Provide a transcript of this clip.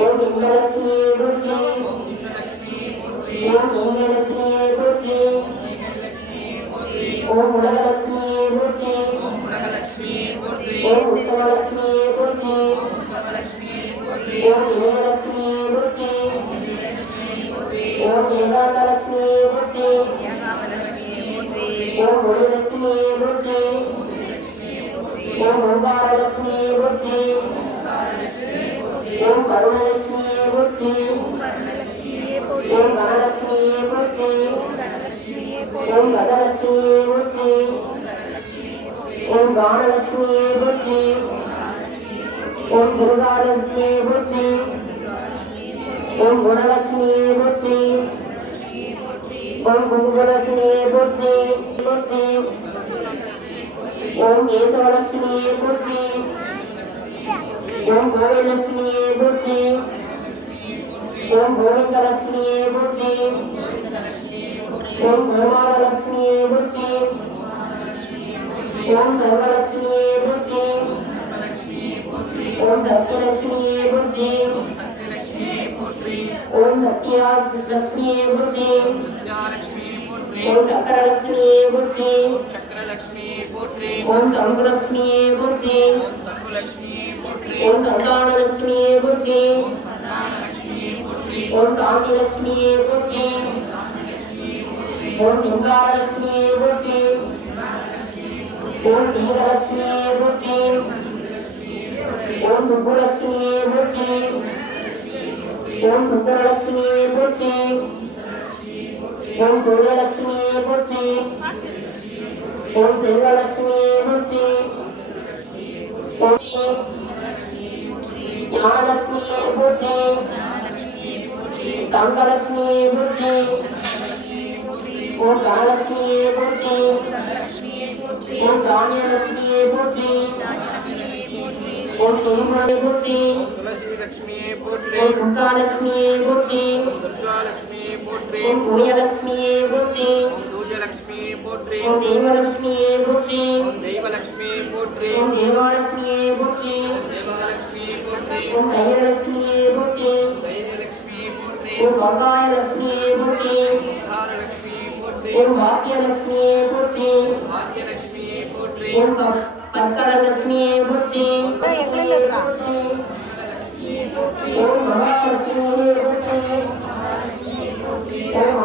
ஓம் இன்பலட்சுமியே போற்றி ஓம் இங்கலட்சுமியே போற்றி ஓம் உலகலட்சுமியே போற்றி ஓம் உத்தமலட்சுமியே போற்றி ஓம் இளையலட்சுமியே போற்றி ஓம் ஏகாந்தலட்சுமியே போற்றி ஓம் ஒளிலட்சுமியே போற்றி ஓம் ஓங்காரலட்சுமியே போற்றி ஓம் கருணலட்சுமியே போற்றி ஓம் கனலட்சுமியே போற்றி ஓம் கதலட்சுமியே போற்றி ஓம் கானலட்சுமியே போற்றி ஓம் துர்காலட்சுமியே போற்றி ஓம் குணலட்சுமியே போற்றி ஓம் குங்குலட்சுமியே போற்றி போற்றி ஓம் ஏசவலட்சுமியே போற்றி ओम गोवे लक्ष्मी बुद्धि। ओम गोविंद लक्ष्मी बुद्धि। ओम गोमाल लक्ष्मी बुद्धि। ओम सर्वलक्ष्मी बुद्धि। ओम सत्य लक्ष्मी बुद्धि। ओम सत्या लक्ष्मी बुद्धि। ओम चक्र लक्ष्मी बुद्धि। போற்றி சங்குலட்சுமியை போற்றி ஓம் சந்தானலட்சுமியே போற்றி லட்சுமியை போற்றி ஓம் சாந்திலட்சுமியே போற்றி ஓம் சிங்காரலட்சுமியே போற்றி ஓம் வீரலட்சுமியே போற்றி ஓம் சுப்புலட்சுமியே போற்றி ஓம் சுந்தரலட்சுமியே போற்றி ஓம் சூரியலட்சுமியே போற்றி ఓం సెల్వలక్ష్మీ ముచి జ్ఞానలక్ష్మీ ముచి కంకలక్ష్మీ ముచి ఓం ధనలక్ష్మీ ముచి ఓం ధాన్యలక్ష్మీ ముచి ఓం ఇంద్రుని ముచి ఓం దుర్గాలక్ష్మీ ముచి ఓం భూయలక్ష్మీ போற்றி ஓம் தெய்வலட்சுமியே போற்றி ஓம் தெய்வலட்சுமியே போற்றி ஓம் தேவலட்சுமியே போற்றி ஓம் தேவலட்சுமியே போற்றி ஓம் தைலட்சுமியே போற்றி ஓம் தைலட்சுமியே போற்றி ஓம் மகாய லட்சுமியே போற்றி மகாலட்சுமியே போற்றி ஓம் பாக்கியலட்சுமியே போற்றி பாக்கியலட்சுமியே போற்றி ஓம் பத்கரலட்சுமியே போற்றி ஓம் மகாலட்சுமியே போற்றி ஓம் மகாலட்சுமியே போற்றி ஓம்